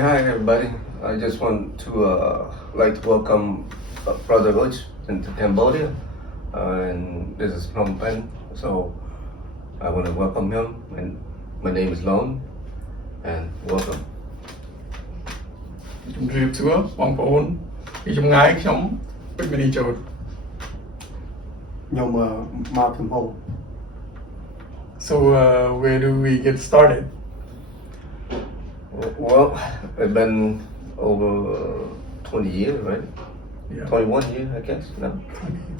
Hi everybody. I just want to like to welcome Brother Loeun into Cambodia, and this is Phnom Penh. So I want to welcome him, and my name is Loeun, and welcome. ជំរាបសួរបងប្អូនពីចម្ងាយខ្ញុំពេជ្រមនីចូល ខ្ញុំមក Kimho. So where do we get started? Well, it's been over 20 years, right? Yeah. 21 years, I guess. No.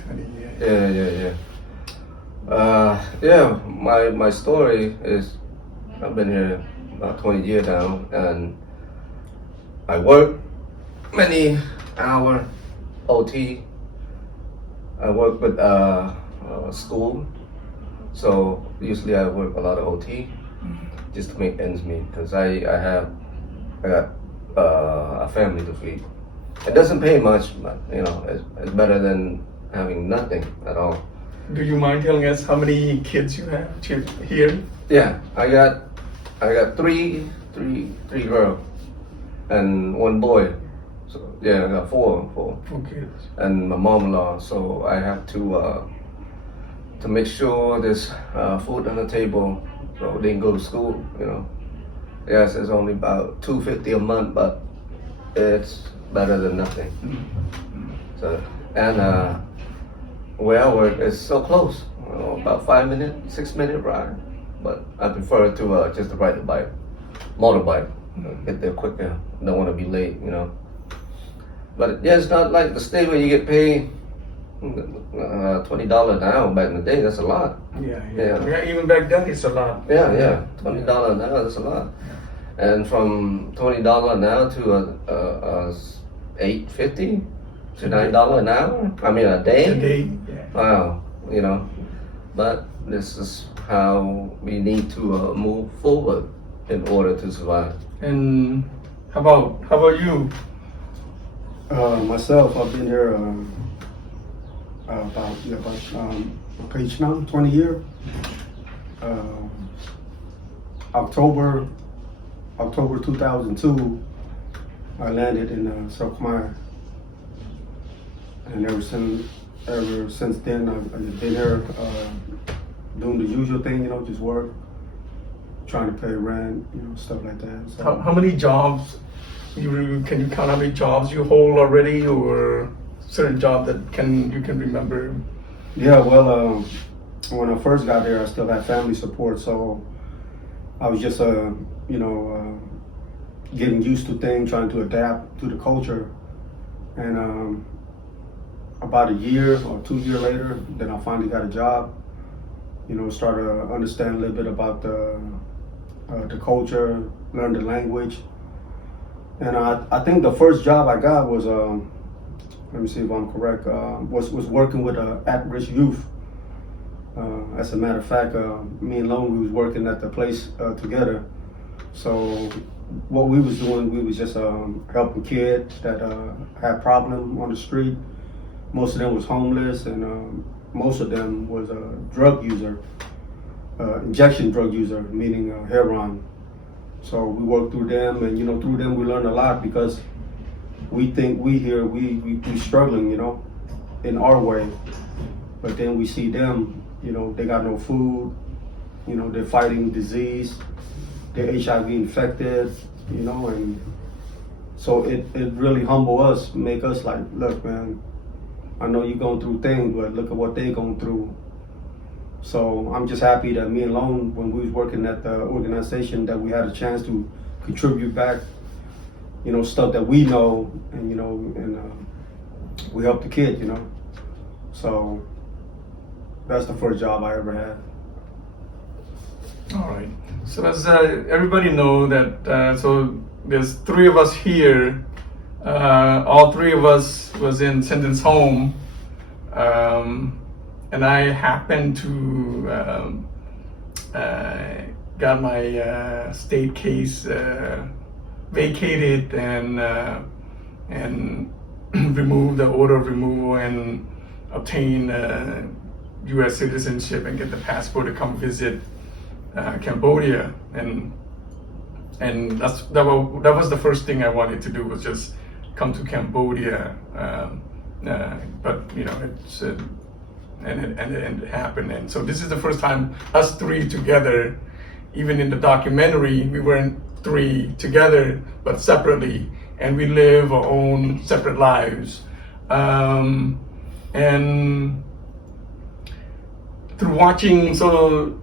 20 years. Yeah. My story is I've been here about 20 years now, and I work many hour OT. I work with school, so usually I work a lot of OT just to make ends meet, because I got a family to feed. It doesn't pay much, but you know it's better than having nothing at all. Do you mind telling us how many kids you have here? Yeah, I got three girls and one boy. So yeah, I got four. 4 kids. And my mom-in-law. So I have to make sure there's food on the table, so they can go to school. You know, yes, it's only about $250 a month, but it's better than nothing. So and where I work is so close, you know, about 6-minute ride. But I prefer to just to ride the bike, motorbike, get there quicker. Don't want to be late, you know. But yeah, it's not like the state where you get paid $20 an hour back in the day. That's a lot. Yeah. Even back then, it's a lot. Yeah, $20 an hour. That's a lot. And from $20 an hour to $8.50 to $9 an hour. I mean a day. A day. Yeah. Wow, you know. But this is how we need to move forward in order to survive. And how about you? Myself, I've been here about page now 20 years. October 2002, I landed in South Khmer, and ever since then I've been here doing the usual thing, you know, just work, trying to pay rent, you know, stuff like that. So, How many jobs can you count how many jobs you hold already, or certain job that you can remember? Yeah, well, when I first got here, I still had family support, so I was just getting used to things, trying to adapt to the culture. And about a year or 2 years later, then I finally got a job. You know, started to understand a little bit about the culture, learn the language. And I think the first job I got was, let me see if I'm correct, was working with at-risk youth. As a matter of fact, me and Loeun, we was working at the place together. So what we was doing, we was just helping kids that had problems on the street. Most of them was homeless, and most of them was a drug user, injection drug user, meaning heroin. So we worked through them, and you know, through them we learned a lot, because we think we struggling, you know, in our way. But then we see them, you know, they got no food, you know, they're fighting disease, they're HIV infected, you know, and so it really humble us, make us like, look, man, I know you're going through things, but look at what they're going through. So I'm just happy that me and Loeun, when we was working at the organization, that we had a chance to contribute back, you know, stuff that we know, and you know, and we help the kids, you know. So that's the first job I ever had. All right. So as everybody know that, so there's 3 of us here. All 3 of us was in SentenceHome, and I happened to got my state case vacated and remove the order of removal and obtain U.S. citizenship and get the passport to come visit Cambodia. And and that was the first thing I wanted to do, was just come to Cambodia. But you know, it's and it happened, and so this is the first time us three together. Even in the documentary, we weren't three together, but separately, and we live our own separate lives. And through watching, so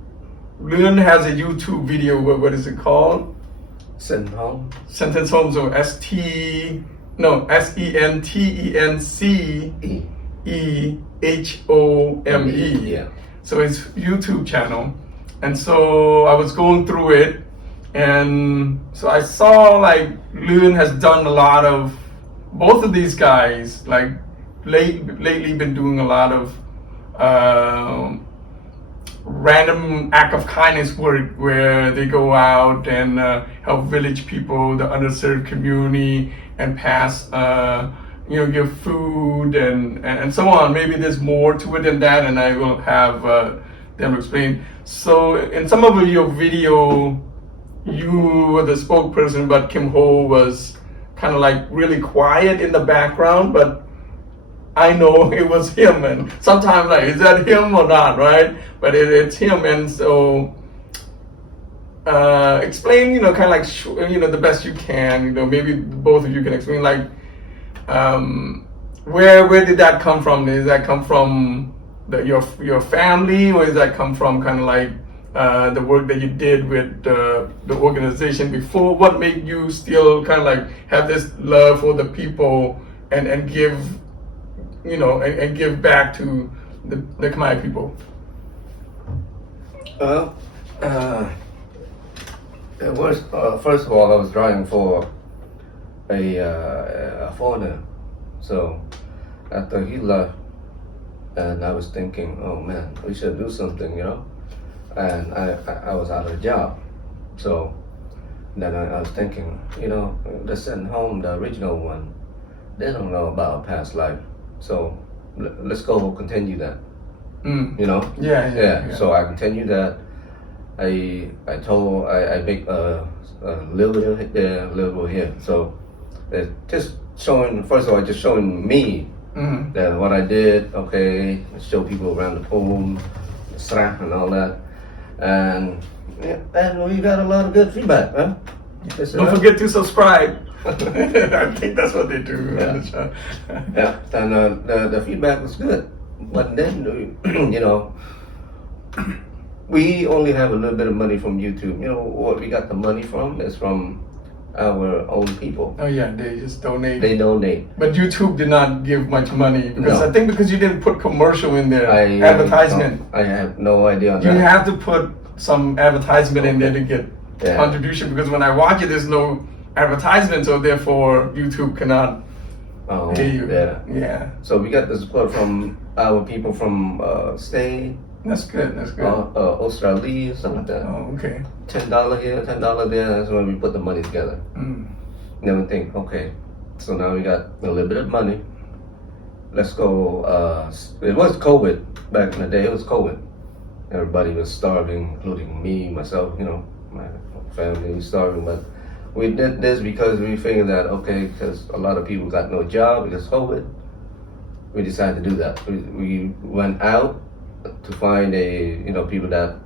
Loeun has a YouTube video. What is it called? SentenceHome. SentenceHome. So SentenceHome. Yeah. So it's YouTube channel, and so I was going through it, and so I saw like Loeun has done a lot of, both of these guys like lately been doing a lot of random act of kindness work, where they go out and help village people, the underserved community, and pass give food and so on. Maybe there's more to it than that, and I will have them explain. So in some of your video, you were the spokesperson, but Kimho was kind of like really quiet in the background, but I know it was him, and sometimes like, is that him or not, right? But it's him, and so explain, kind of like, the best you can, maybe both of you can explain, like, where did that come from? Does that come from your family, or does that come from kind of like the work that you did with the organization before? What made you still kind of like have this love for the people and give, and give back to the Khmer people? It was, first of all, I was driving for a foreigner. So after he left, and I was thinking, oh man, we should do something, and I was out of a job. So then I was thinking, the SentenceHome, the original one, they don't know about past life. So let's go continue that. Yeah. So I continue that. I make a little bit there, a little bit here. So just showing, first of all, just showing me that what I did. Okay, show people around the pool, the strap and all that, and we got a lot of good feedback, huh? Don't forget to subscribe. I think that's what they do. Yeah, and the feedback was good, but then we only have a little bit of money from YouTube. What we got the money from is from our own people. Oh yeah, they just donate. They donate. But YouTube did not give much money, because No. I think because you didn't put commercial in there, advertisement. I have no idea on You that. have to put some advertisement in there to get contribution, because when I watch it, there's no advertisement, so therefore YouTube cannot pay you. Yeah. So we got the support from our people from stay. That's good. Australia, something like that. Oh, okay. $10 here, $10 there. That's when we put the money together. Then we think, okay, so now we got a little bit of money. Let's go. It was COVID back in the day. It was COVID. Everybody was starving, including me, myself. My family was starving. But we did this because we figured that because a lot of people got no job because of COVID. We decided to do that. We went out to find people that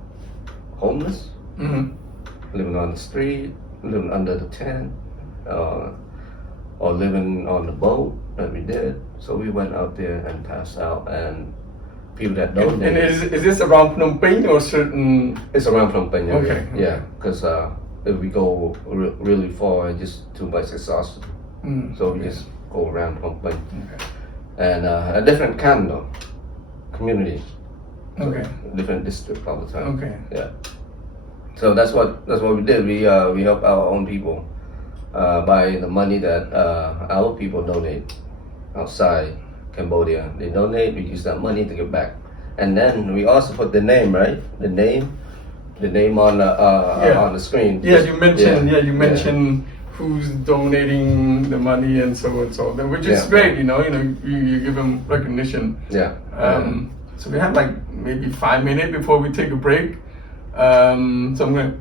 homeless, living on the street, living under the tent, or living on the boat that we did. So we went out there and passed out, and people that donate. And is this around Phnom Penh or certain? It's around Phnom Penh. Okay. Yeah, because if we go really far, it's just too much exhaustion. So we just go around Phnom Penh. And a different kind of community. Okay. Different district all the time. Okay. Yeah. So that's what we did. We help our own people by the money that our people donate outside Cambodia. They donate. We use that money to give back, and then we also put the name, right? The name on the screen. Yeah, you mentioned. Yeah, you mentioned who's donating the money and so on, which is great. You give them recognition. Yeah. So we have like maybe 5 minutes before we take a break. So I'm gonna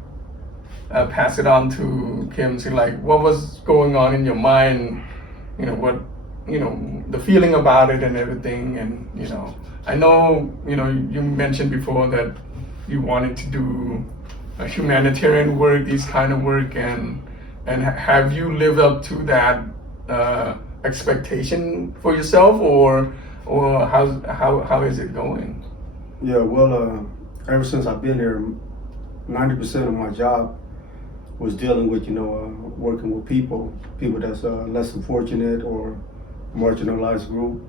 pass it on to Kim. So like, what was going on in your mind? You know, what, you know, the feeling about it and everything. And, you know, I know, you know, you mentioned before that you wanted to do humanitarian work, this kind of work, and have you lived up to that expectation for yourself, or how is it going? Yeah, well, ever since I've been here, 90% of my job was dealing with, working with people that's less than fortunate or marginalized group.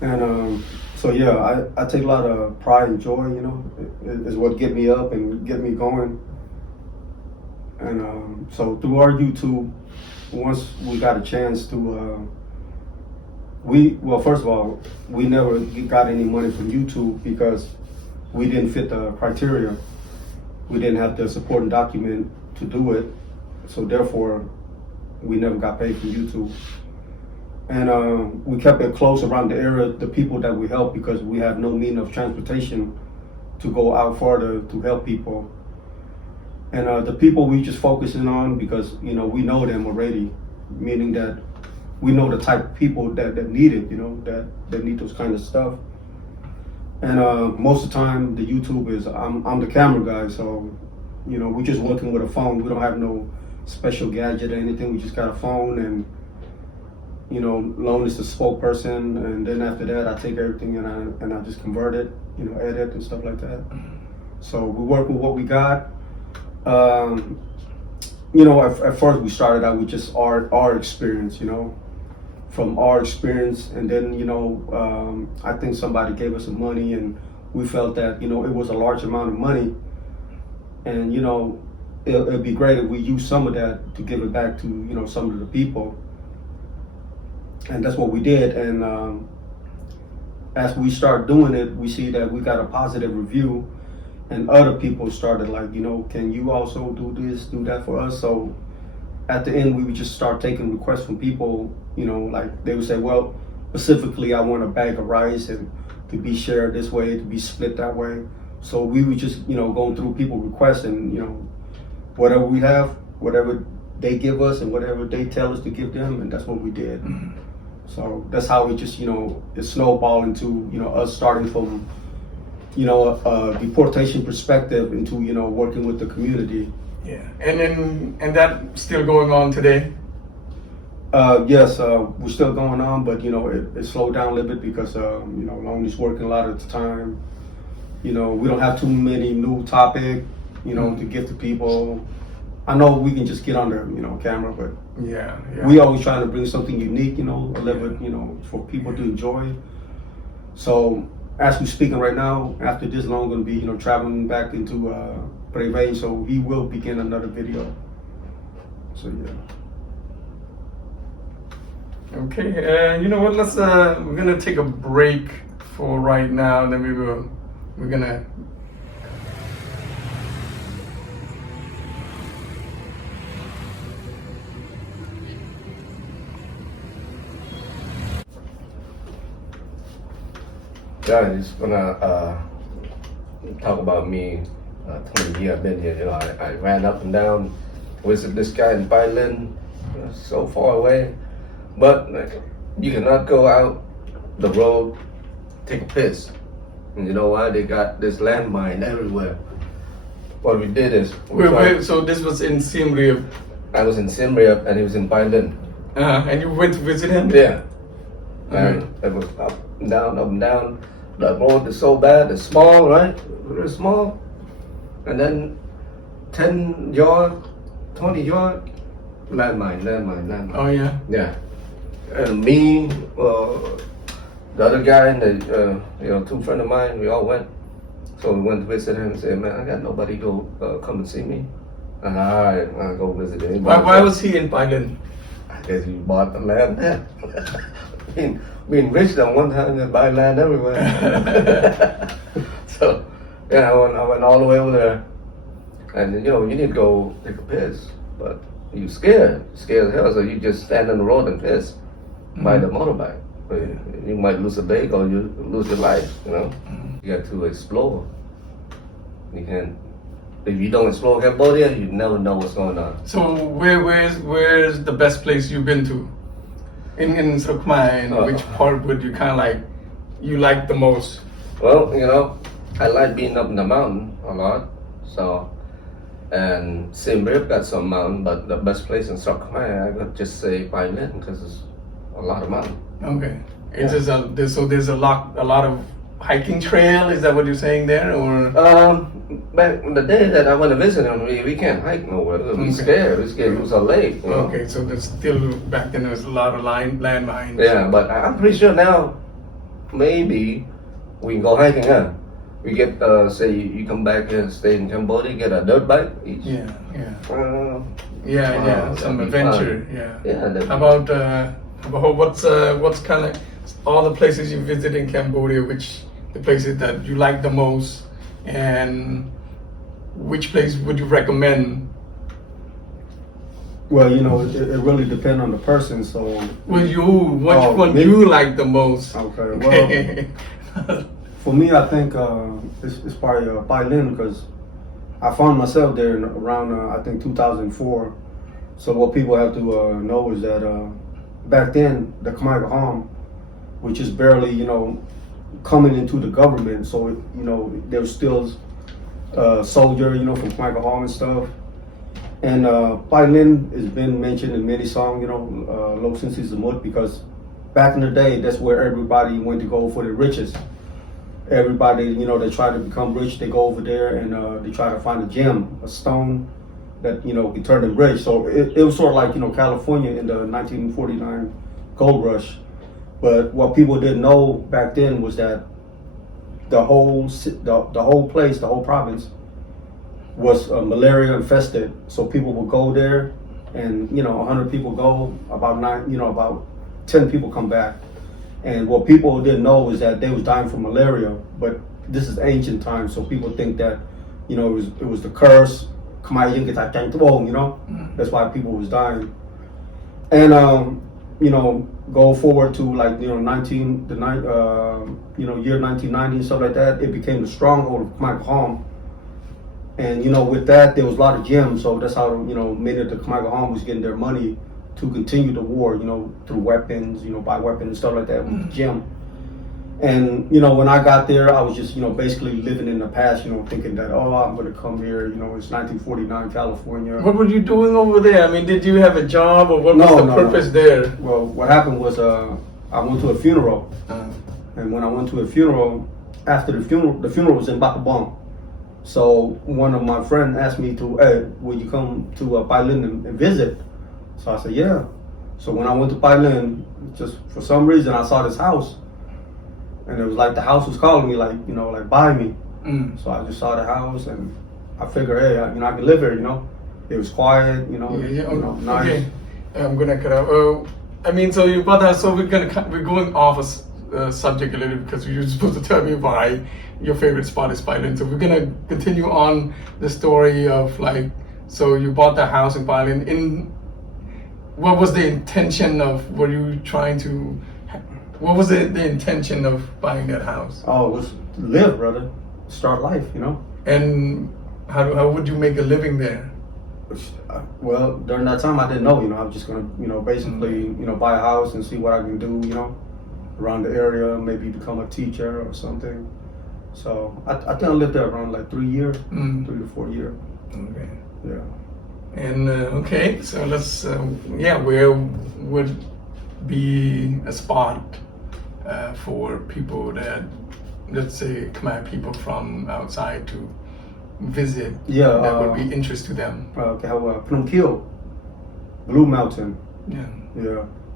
And so yeah, I take a lot of pride and joy, is what get me up and get me going. And so through our YouTube, once we got a chance to, first of all, we never got any money from YouTube because we didn't fit the criteria. We didn't have the supporting document to do it, so therefore, we never got paid from YouTube. And we kept it close around the area, the people that we help, because we have no means of transportation to go out farther to help people. And the people we just focusing on, because we know them already, meaning that we know the type of people that need it, that need those kind of stuff. And most of the time, the YouTube is I'm the camera guy, so we're just working with a phone. We don't have no special gadget or anything. We just got a phone, and Loeun is the spokesperson, and then after that, I take everything and I just convert it, edit and stuff like that. So we work with what we got. At first we started out with just our experience, from our experience, and then I think somebody gave us some money, and we felt that it was a large amount of money, and it'd be great if we use some of that to give it back to some of the people. And that's what we did. And as we start doing it, we see that we got a positive review, and other people started like, can you also do this, do that for us? So at the end, we would just start taking requests from people, like they would say, well, specifically, I want a bag of rice and to be shared this way, to be split that way. So we would just, go through people requests, and, whatever we have, whatever they give us and whatever they tell us to give them, and that's what we did. Mm-hmm. So that's how it just, it snowballed into, us starting from, a deportation perspective into, working with the community. Yeah, and that's still going on today? Yes, we're still going on, but, it slowed down a little bit because, Loeun is working a lot of the time. We don't have too many new topic, to give to people. I know we can just get on the, camera, but yeah. We always trying to bring something unique, a little bit, for people to enjoy. So as we're speaking right now, after this long, I'm going to be, traveling back into Loeun, so he will begin another video. So yeah. Okay, you know what? Let's we're gonna take a break for right now, and then we're gonna. Yeah, I'm just gonna talk about me. 20 years I've been here. I ran up and down, visited this guy in Thailand, so far away. But you cannot go out the road, take a piss. And you know why? They got this landmine everywhere. What we did is... Wait, so this was in Siem Reap? I was in Siem Reap and he was in Thailand. And you went to visit him? Yeah. And it was up and down. The road is so bad, it's small, right? Very small. And then 10 yard, 20 yard, landmine. Oh yeah? Yeah. And me, the other guy, and the two friends of mine, we all went. So we went to visit him and said, man, I got nobody to come and see me. And I go visit him. Why was he in Thailand? I guess he bought the land there. being rich at one time, they buy land everywhere. So, yeah, I went all the way over there. And, you need to go take a piss. But you're scared as hell, so you just stand on the road and piss. By the motorbike. You might lose a leg or you lose your life, You got to explore. You can't If you don't explore Cambodia, you never know what's going on. So where's the best place you've been to? In Srok Khmer, and which part would you kind of like, you like the most? Well, you know, I like being up in the mountain a lot. So, and Siem Reap got some mountain, but the best place in Srok Khmer, I could just say Pai Lin because it's a lot of mountain. Okay. It's just there's a lot of hiking trail. Is that what you're saying there, or? Back in the day that I went to visit him, we can't hike nowhere. We scared. We scared it was a lake. You know? Okay, so there's still back then there was a lot of landmines. Yeah, but I'm pretty sure now, maybe we can go hiking. Huh? We get say you come back and stay in Cambodia, get a dirt bike each. Yeah. Some that'd be adventure. fun. Yeah. Yeah. that'd be About what's kind of all the places you visit in Cambodia, which the places that you like the most, and which place would you recommend? Well, you know, it really depends on the person. So, Which one me? you like the most? Okay. Well, for me, I think it's probably Pai Lin because I found myself there around I think 2004. So what people have to know is that back then the Khmer Rouge, which is barely coming into the government, so there was still soldier from Khmer Rouge and stuff. And Pai Lin has been mentioned in many songs, Loeun is the mud, because back in the day, that's where everybody went to go for the riches. Everybody, they try to become rich, they go over there and they try to find a gem, a stone that, can turn them rich. So it was sort of like, California in the 1949 gold rush. But what people didn't know back then was that the whole place, the whole province, was malaria infested. So people would go there, and 100 people go, about 10 people come back. And what people didn't know was that they was dying from malaria. But this is ancient times, so people think that it was the curse. That's why people was dying. And go forward to year 1990 and stuff like that, it became the stronghold of Khmer Rouge. And with that, there was a lot of gems, so that's how many of the Khmer Rouge was getting their money to continue the war, through weapons, buy weapons and stuff like that with the gem. And when I got there, I was just basically living in the past, thinking that I'm going to come here, it's 1949 California. What were you doing over there? I mean, did you have a job, or what was the purpose there? Well, what happened was I went to a funeral, and when I went to a funeral, after the funeral was in Batabong. So one of my friends asked me hey, will you come to Pai Lin and visit? So I said, yeah. So when I went to Pai Lin, just for some reason I saw this house, and it was like the house was calling me, like buy me. So I just saw the house, and I figured, hey, I can live here. It was quiet, nice. Okay, I'm gonna cut out. I mean, so you bought that. So we're going off a subject a little bit, because you're supposed to tell me why your favorite spot is Pai Lin. So we're gonna continue on the story of so you bought the house in Pai Lin. What was the intention of? Were you trying to? What was the intention of buying that house? Oh, it was to live, brother. Start life, And how would you make a living there? Well, during that time, I didn't know. I was just gonna, basically, buy a house and see what I can do, around the area, maybe become a teacher or something. So I think I lived there around 3 years, 3 to 4 years. Okay. Yeah. And okay, so let's where would be a spot for people that, let's say, Khmer people from outside to visit? Yeah, that would be interest to them. Okay, Phnom Penh, Blue Mountain. Yeah.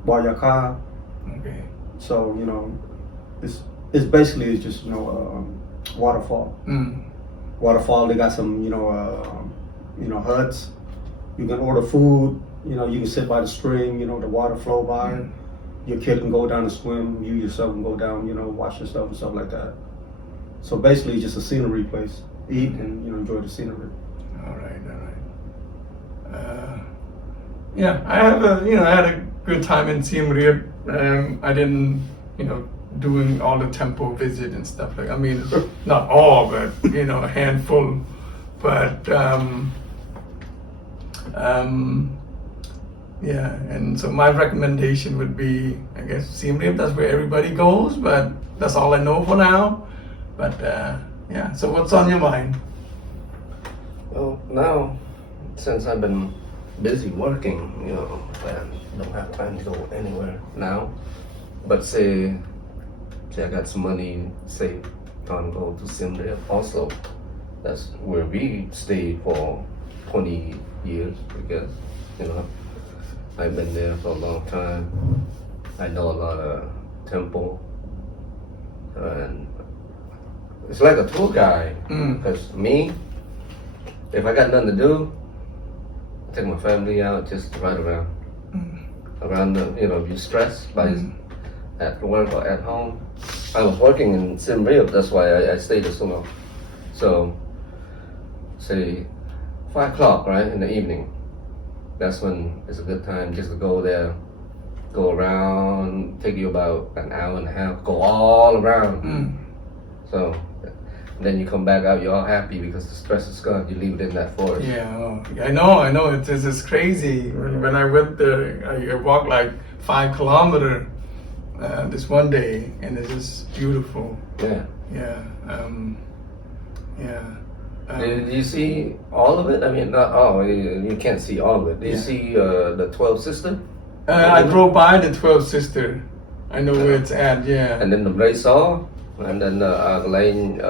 Boyaka. Okay. So it's basically just waterfall. Waterfall. They got some huts. You can order food. You can sit by the stream. The water flow by. Your kid can go down and swim. You yourself can go down. Wash yourself and stuff like that. So basically, it's just a scenery place. Eat and enjoy the scenery. All right. I have I had a good time in Siem Reap. I didn't doing all the temple visit and stuff like. I mean, not all, but a handful. but yeah, and so my recommendation would be, I guess, Siem Reap. That's where everybody goes, but that's all I know for now. But yeah, so what's on your mind? Well, now, since I've been busy working, I don't have time to go anywhere now. But say I got some money saved, time to go to Siem Reap. Also, that's where we stayed for 20 years because, I've been there for a long time. I know a lot of temple, and it's like a tour guide. Because me, if I got nothing to do, I take my family out just to ride around. Around the, if you're stressed by at work or at home. I was working in Siem Reap, that's why I stayed there so long. So, say 5 o'clock, right, in the evening. That's when it's a good time just to go there, go around, take you about an hour and a half, go all around. So then you come back out, you're all happy because the stress is gone. You leave it in that forest. Yeah, I know. It's just crazy. When I went there, I walked like 5 kilometers this one day, and it's just beautiful. Yeah. Yeah. Did you see all of it? I mean, not all. You can't see all of it. Did you see the 12 Sisters? I drove by the 12 Sisters. I know where it's at. Yeah. And then the Brace Saw, and then Loeun,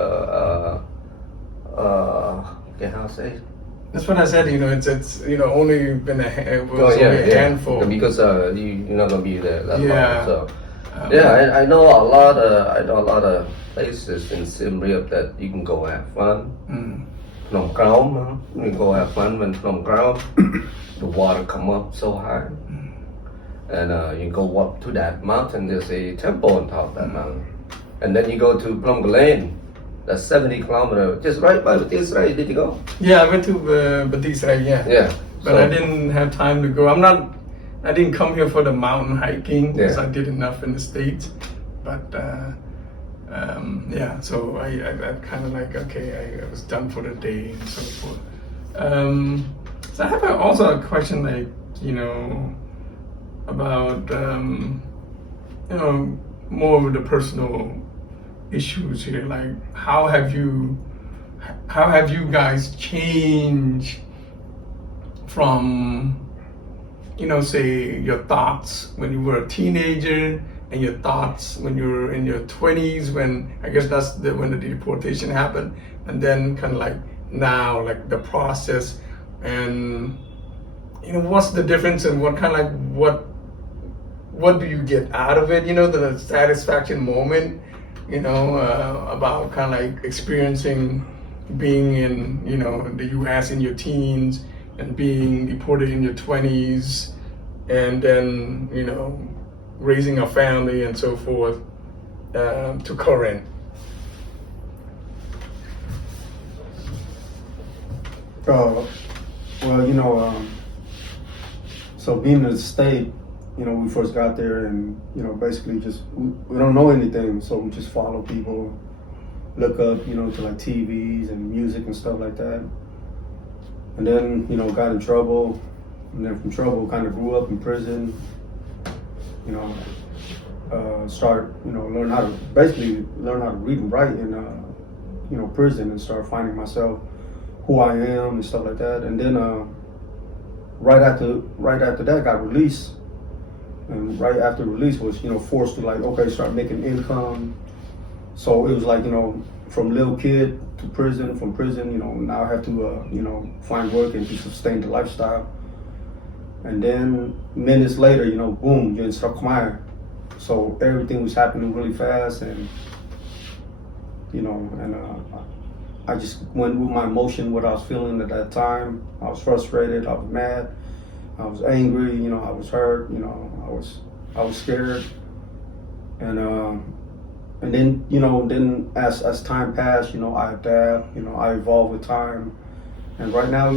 okay, how to say? That's what I said. It's only been a handful. Because you're not gonna be there that Yeah. long. So I know a lot of places in Siem Reap that you can go have fun. Phnom Penh, you can go have fun when Phnom Penh, the water come up so high. And you go up to that mountain, there's a temple on top of that mountain. And then you go to Phnom Penh, that's 70 kilometers, just right by the Israel. Did you go? Yeah, I went to Batisra, yeah. Yeah. But I didn't have time to go. I didn't come here for the mountain hiking because I did enough in the States. But so I kind of like, okay, I was done for the day and so forth. So I have also a question, like, about, more of the personal issues here. Like, how have you guys changed from, say your thoughts when you were a teenager and your thoughts when you were in your 20s, when I guess that's when the deportation happened, and then kind of like now, like the process, and what's the difference, and what kind of like what do you get out of it? The satisfaction moment, about kind of like experiencing being in the U.S. in your teens and being deported in your 20s, and then raising a family and so forth, to current. So being in the state, we first got there and, basically just, we don't know anything. So we just follow people, look up, to like TVs and music and stuff like that. And then, got in trouble. And then from trouble, kind of grew up in prison, start, learn how to read and write in, prison, and start finding myself, who I am and stuff like that. And then right after that, got released. And right after release was, forced to like, okay, start making income. So it was like, from little kid to prison, from prison, now I have to, find work and to sustain the lifestyle. And then minutes later, boom, you're in Khmer. So everything was happening really fast, and, I just went with my emotion, what I was feeling at that time. I was frustrated, I was mad, I was angry, I was hurt, I was scared. And then, then as time passed, I adapt, I evolve with time. And right now,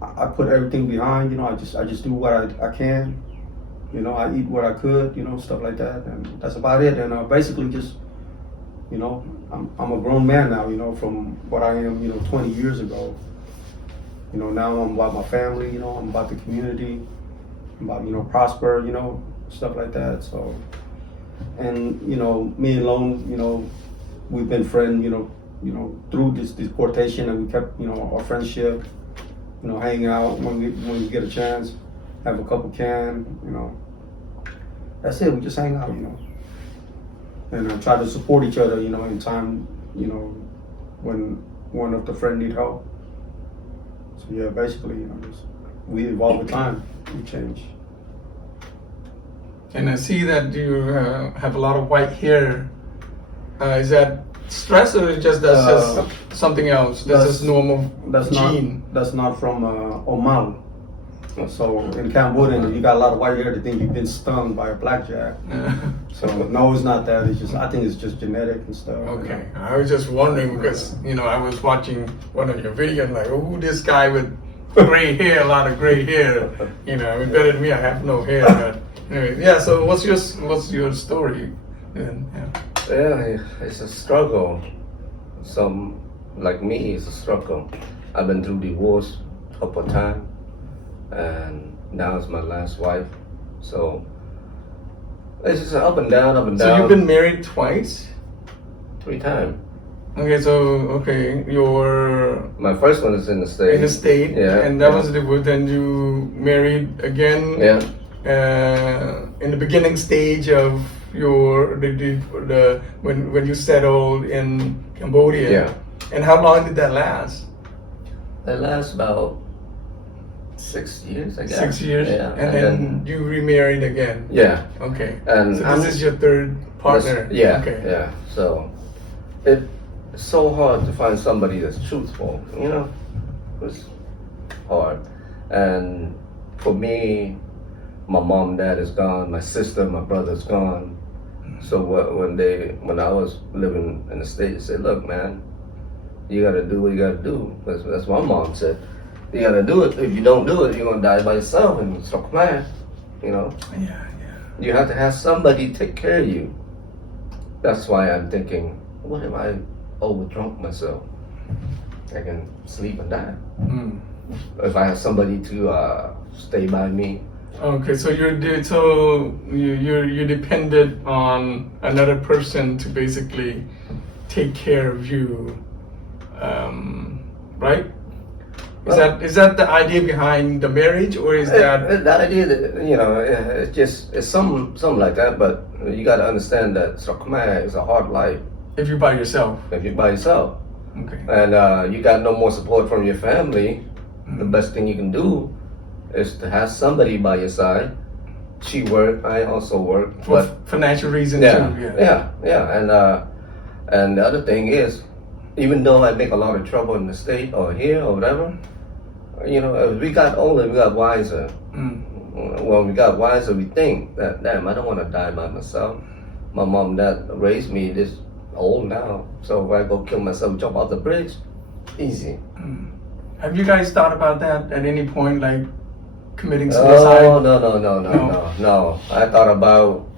I put everything behind, I just do what I can, I eat what I could, stuff like that. And that's about it. And basically just, I'm a grown man now, you know, from what I am, you know, 20 years ago. You know, now I'm about my family, you know, I'm about the community, I'm about, you know, prosper, you know, stuff like that. So, and, you know, me and Loeun, you know, we've been friends, you know, through this deportation, and we kept, you know, our friendship, you know, hang out when we get a chance, have a couple can, you know. That's it, we just hang out, you know. And try to support each other, you know, in time, you know, when one of the friend need help. So yeah, basically, you know, we evolve with time, we change. And I see that you have a lot of white hair. Is that stress or just just something else? That's just normal gene. That's not from Oman. So in Cambodia, you got a lot of white hair. They think you've been stung by a blackjack. So no, it's not that. It's just, I think it's just genetic and stuff. Okay, I was just wondering because you know I was watching one of your videos, like, oh, who this guy with gray hair, a lot of gray hair. You know, I mean, better than me. I have no hair, but anyway, yeah. So what's your story? Yeah, it's a struggle. Some like me, it's a struggle. I've been through divorce a couple of times, and now it's my last wife. So it's just up and down, up and down. So you've been married twice? 3 times. Okay, so your My first one is in the States. in the state, Yeah, and that yeah. was the divorce. Then you married again. Yeah. In the beginning stage of your the when you settled in Cambodia. Yeah. And how long did that last? That lasts about 6 years, I guess. 6 years. Yeah. And then you remarried again. Yeah. Okay. And so this is your third partner. Yeah. Okay. Yeah. So it's so hard to find somebody that's truthful. You know, it's hard. And for me, my mom, dad is gone. My sister, my brother's gone. So when I was living in the States, they said, "Look, man, you gotta do what you gotta do." That's what my mom said. You gotta do it. If you don't do it, you're gonna die by yourself. And it's not plan, you know. Yeah. You have to have somebody take care of you. That's why I'm thinking, what if I overdrunk myself? I can sleep and die. If I have somebody to stay by me. Okay, so you're dependent on another person to basically take care of you, right? Is that the idea behind the marriage, or is that the idea that, you know, it's something like that? But you got to understand that Khmer is a hard life if you're by yourself? if you're by yourself, Okay. and you got no more support from your family. The best thing you can do is to have somebody by your side. She work, I also work, For but financial reasons yeah, too. yeah. And the other thing is, even though I make a lot of trouble in the state or here or whatever, you know, as we got older, we got wiser. When we got wiser, we think that, damn, I don't want to die by myself. My mom and dad raised me this old now, so if I go kill myself, jump off the bridge, easy. Have you guys thought about that at any point, like committing suicide? Oh, no. I thought about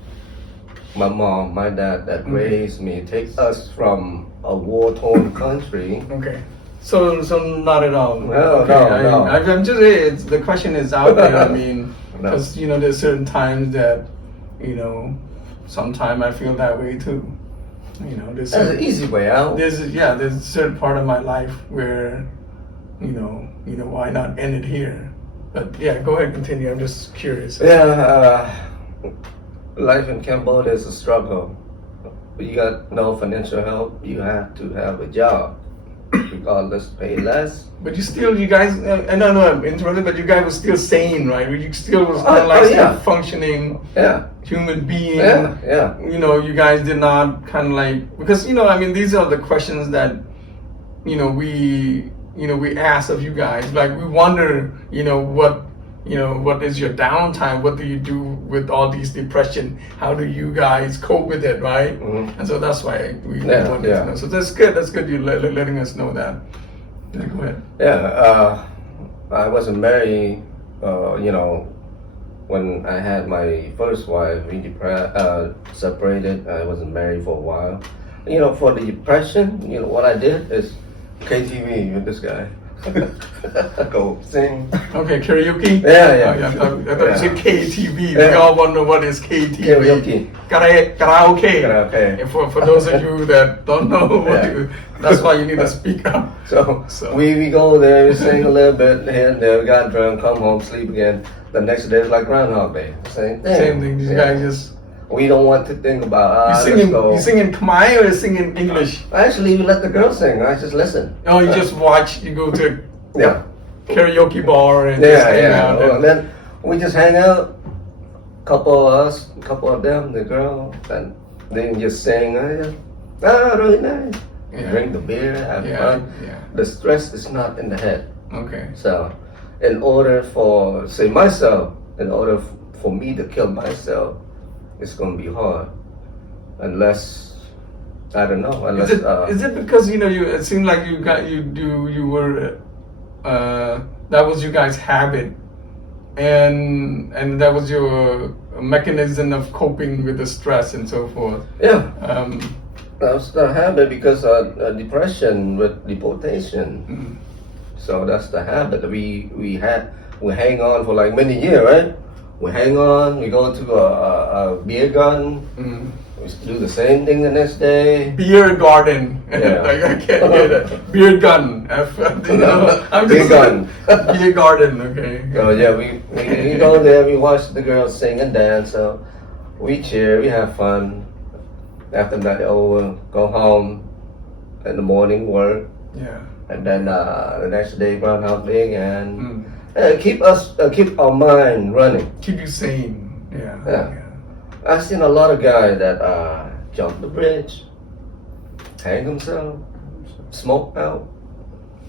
my mom, my dad that raised me, takes us from a war-torn country. Okay. So not at all. No, okay, no. I'm just the question is out there. I mean, No. because you know, there's certain times that, you know, sometimes I feel that way too. You know, That's an easy way out. there's a certain part of my life where, you know, why not end it here? But yeah, go ahead, continue. I'm just curious. Yeah, life in Cambodia is a struggle. You got no financial help. You have to have a job, regardless, pay less. But you guys, I don't know, I'm interrupted, but you guys were still sane, right? You still was kind of like yeah. still functioning Yeah, human being. yeah. You know, you guys did not kind of like, because, you know, I mean, these are the questions that, we ask of you guys. Like, we wonder, what is your downtime? What do you do with all these depression? How do you guys cope with it, right? And so that's why we wanted to know. So that's good. That's good. You're letting us know that. Yeah, go ahead. Yeah, I wasn't married, when I had my first wife, we separated. I wasn't married for a while. For the depression, what I did is KTV with this guy. Go sing. Okay, karaoke? Yeah. I thought you said KTV. We Yeah. all want to know what is KTV. Karaoke. Karaoke. Karaoke. And for those of you that don't know that's why you need to speak up. So, So- we go there, we sing a little bit here and there, we got drunk, come home, sleep again. The next day is like Groundhog Day. Same thing. Same thing. These guys just We don't want to think about you singing Khmer or you singing English? Actually, we let the girls sing. I just listen. Oh, you just watch. You go to Yeah. karaoke bar and just hang out. Well, and then we just hang out. Couple of us, couple of them, the girl, and then just sing. Really nice. Yeah. Drink the beer, have Yeah, fun. yeah. The stress is not in the head. Okay. So, in order for, say myself, in order for me to kill myself, it's gonna be hard, unless I don't know. Unless Is it because it seemed like you were that was you guys' habit, and that was your mechanism of coping with the stress and so forth. yeah. Um, That's the habit because depression with deportation. mm, So that's the habit that we hang on for like many years, right? We hang on. We go to a beer garden. mm. We do the same thing the next day. Beer garden. Yeah. Like, I can't hear that. Beer gun. Beer garden. Beer garden. Okay. So yeah, we go there. We watch the girls sing and dance. So we cheer. We have fun. After that, over, go home. In the morning, work. Yeah. And then the next day, Groundhog Day again. Mm. Keep our mind running. Keep you sane. Yeah. Yeah. I've seen a lot of guys that jump the bridge, hang themselves, smoke out.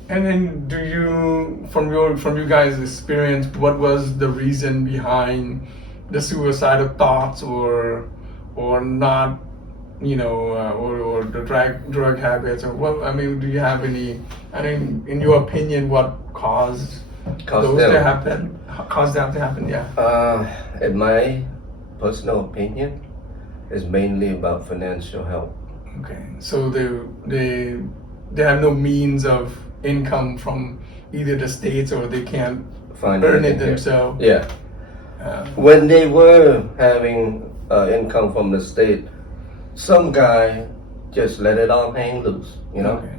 And then, do you, from you guys' experience, what was the reason behind the suicidal thoughts, or not, or the drug habits, or what? I mean, do you have any? I mean, in your opinion, what caused those them. to happen? Caused that to happen? Yeah. In my personal opinion, is mainly about financial help. Okay. So they have no means of income from either the states, or they can't Find earn it anything here. themselves. Yeah. Uh, When they were having income from the state, some guy just let it all hang loose, Okay.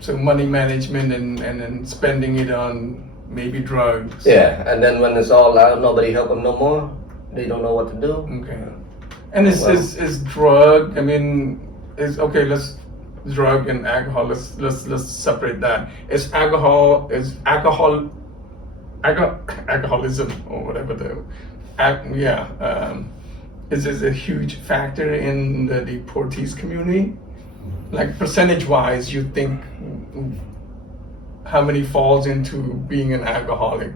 So money management and then spending it on maybe drugs. Yeah, and then when it's all out, nobody help them no more. They don't know what to do. Okay. And is drug? I mean, is okay. Let's drug and alcohol. Let's separate that. Alcoholism or whatever is this a huge factor in the deportees community? Like percentage wise, you think how many falls into being an alcoholic?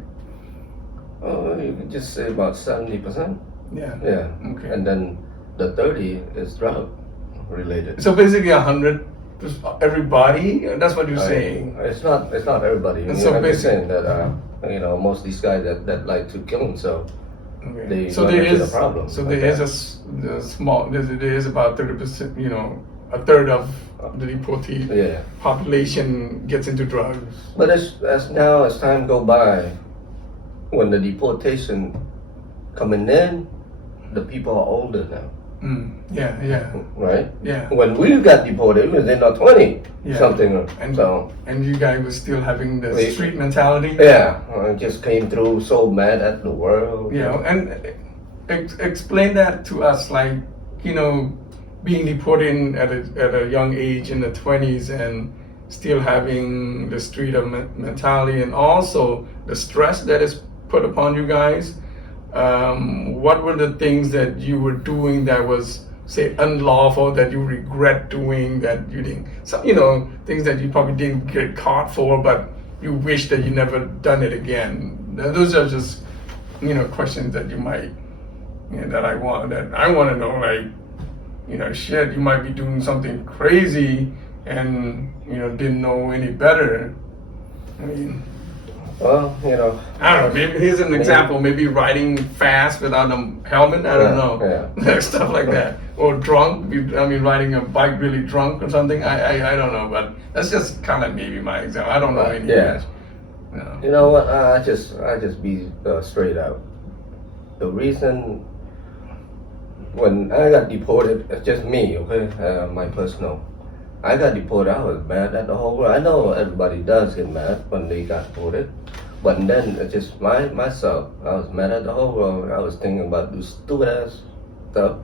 You could just say about 70%. Yeah. Yeah. Okay. And then the 30 is drug related. So basically 100, everybody. That's what you're saying. It's not everybody. And so I'm just basically- saying that most of these guys that like to kill themselves. Okay. They So run there into is the problem So like there is that. a small. There is about 30%. A third of the deportee Yeah. population gets into drugs. But as now as time go by, when the deportation coming in, the people are older now, Yeah. right? Yeah. When we got deported, we was in our 20 Yeah. something. And So and you guys were still having the We- street mentality. yeah, I just came through so mad at the world. And explain that to us, like, being deported at a young age in the 20s and still having the street of mentality, and also the stress that is put upon you guys. What were the things that you were doing that was, say, unlawful, that you regret doing, that you didn't, things that you probably didn't get caught for, but you wish that you never done it again? Those are just, questions that you might, that I want to know, like, shit, you might be doing something crazy and, didn't know any better. I mean, Well, you know. I don't know. Maybe here's an example. Maybe riding fast without a helmet. I don't know. Stuff like that. Or drunk. I mean, riding a bike really drunk or something. I don't know. But that's just kind of maybe my example. I don't know any. Yeah. No. You know what? I just be straight out. The reason when I got deported, it's just me. Okay, my personal. I got deported. I was mad at the whole world. I know everybody does get mad when they got deported, but then it's just myself. I was mad at the whole world. I was thinking about do stupid ass stuff.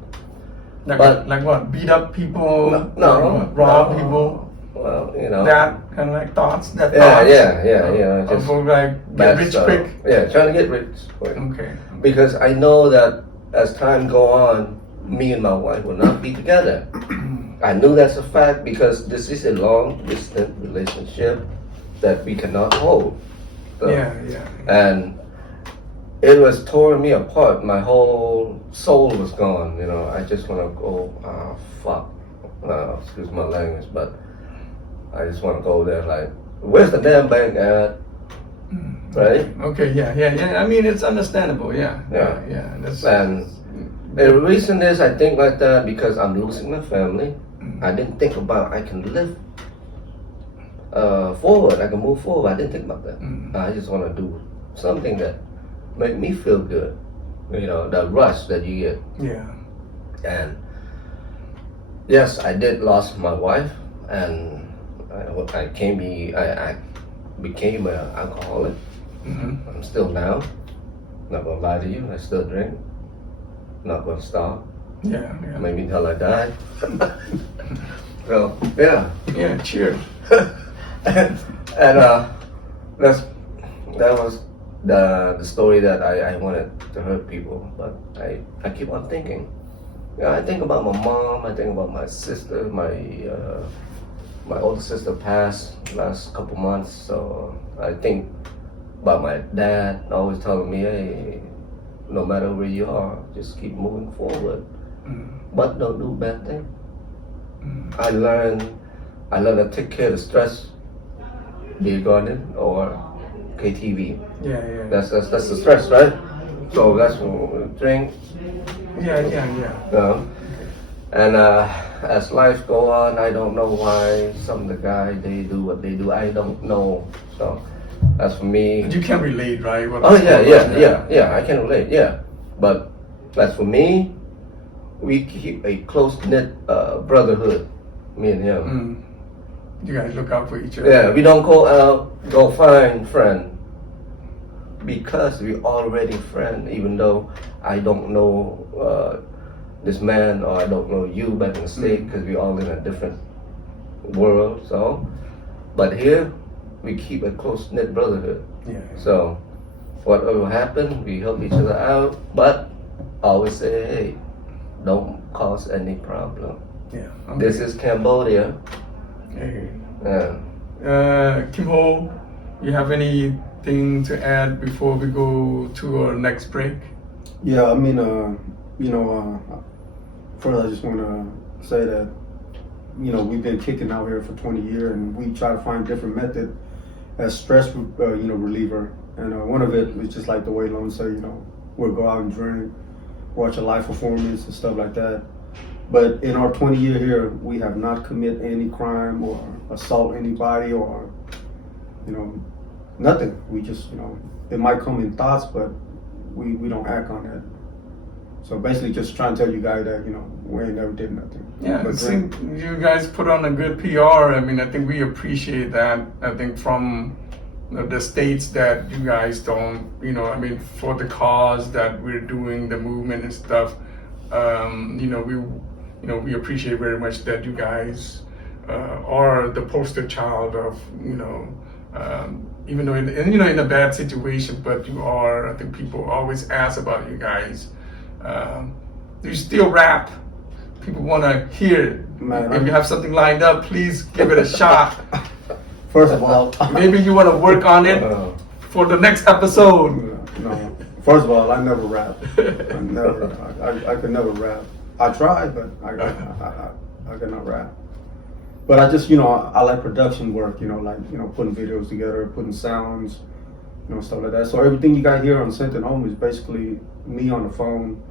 Like what? Beat up people? No. Rob people? Well, you know. That kind of like thoughts. Yeah. You know, just of like get rich quick. Yeah, trying to get rich quick. Okay. Because I know that as time go on, me and my wife will not be together. I knew that's a fact because this is a long distance relationship that we cannot hold. So, Yeah. And it was tearing me apart. My whole soul was gone. You know, I just want to go. Fuck. Excuse my language, but I just want to go there. Like, where's the damn bank at? Right? Okay. Yeah. I mean, it's understandable. Yeah. And the reason is I think like that because I'm losing my family. I didn't think about I can live forward. I can move forward. I didn't think about that. I just want to do something that make me feel good. You know, the rush that you get. Yeah. And yes, I did lost my wife, and I became an alcoholic. I'm still now. Not gonna lie to you. I still drink. Not gonna stop. Yeah. Maybe until I die. So yeah. Yeah. Cheers. and that was the story that I wanted to hurt people, but I keep on thinking. Yeah, I think about my mom. I think about my sister. My older sister passed last couple months, so I think about my dad always telling me, hey, no matter where you are, just keep moving forward. But don't do bad things. I learned to take care of the stress, beer garden or KTV. Yeah. That's the stress, right? So that's when we drink. Yeah. And as life go on, I don't know why some of the guys they do what they do. I don't know. So that's for me. But you can relate, right? Yeah. I can relate. Yeah, but that's for me. We keep a close knit brotherhood. Me and him. You guys look out for each other. Yeah, we don't go out, go find friend. Because we already friend, even though I don't know this man or I don't know you back in the state because we all in a different world. So, but here we keep a close knit brotherhood. Yeah. So, whatever happen, we help each other out. But always say, hey, don't cause any problem. Yeah. Okay. This is Cambodia. Okay. Yeah. Kimho, you have anything to add before we go to our next break? Yeah, I mean, first I just want to say that, we've been kicking out here for 20 years and we try to find different method as stress, reliever. And one of it was just like the way Loeun said, we'll go out and drink, watch a live performance and stuff like that. But in our 20 year here, we have not committed any crime or assault anybody or, nothing. We just, it might come in thoughts, but we don't act on that. So basically just trying to tell you guys that, we ain't never did nothing. Yeah, it seems you guys put on a good PR. I mean, I think we appreciate that. I think from the states that you guys don't, for the cause that we're doing, the movement and stuff, we appreciate very much that you guys are the poster child of, even though in a bad situation, but you are. I think people always ask about you guys. Do you still rap? People want to hear it. Man, if you have something lined up, please give it a shot. First of all, maybe you want to work on it for the next episode. No. First of all, I never rap. I could never rap. I tried, but I could not rap. But I just, I like production work, putting videos together, putting sounds, you know, stuff like that. So everything you got here on SentenceHome is basically me on the phone.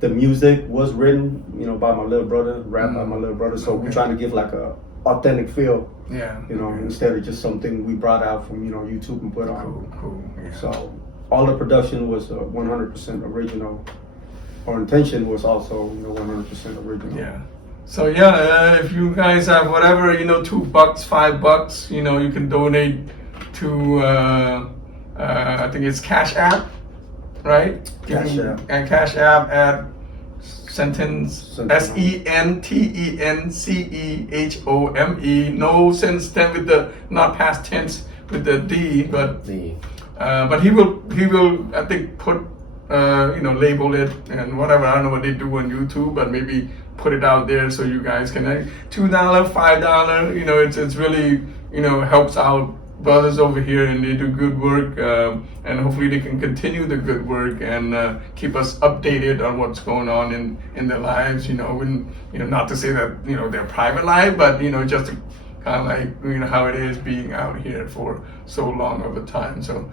The music was written, you know, by my little brother, rapped by my little brother. So we're trying to give like a authentic feel, Yeah. you know, instead of just something we brought out from, you know, YouTube and put on. Cool. Yeah. So all the production was 100% original. Our intention was also, you know, 100% original. Yeah. So yeah, if you guys have whatever, you know, $2, $5, you know, you can donate to I think it's CashApp, right? CashApp. And CashApp at Sentence SentenceHome. No sense then with the not past tense with the D, but he will I think put you know, label it and whatever. I don't know what they do on YouTube, but maybe put it out there so you guys can $2, $5. You know, it's really, you know, helps out brothers over here, and they do good work, and hopefully they can continue the good work and keep us updated on what's going on in their lives. You know, when, you know, not to say that, you know, their private life, but, you know, just to kind of like, you know, how it is being out here for so long of a time. So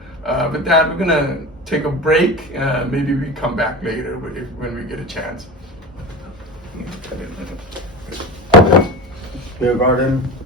with that, we're gonna take a break. Maybe we come back later when we get a chance. Beer garden.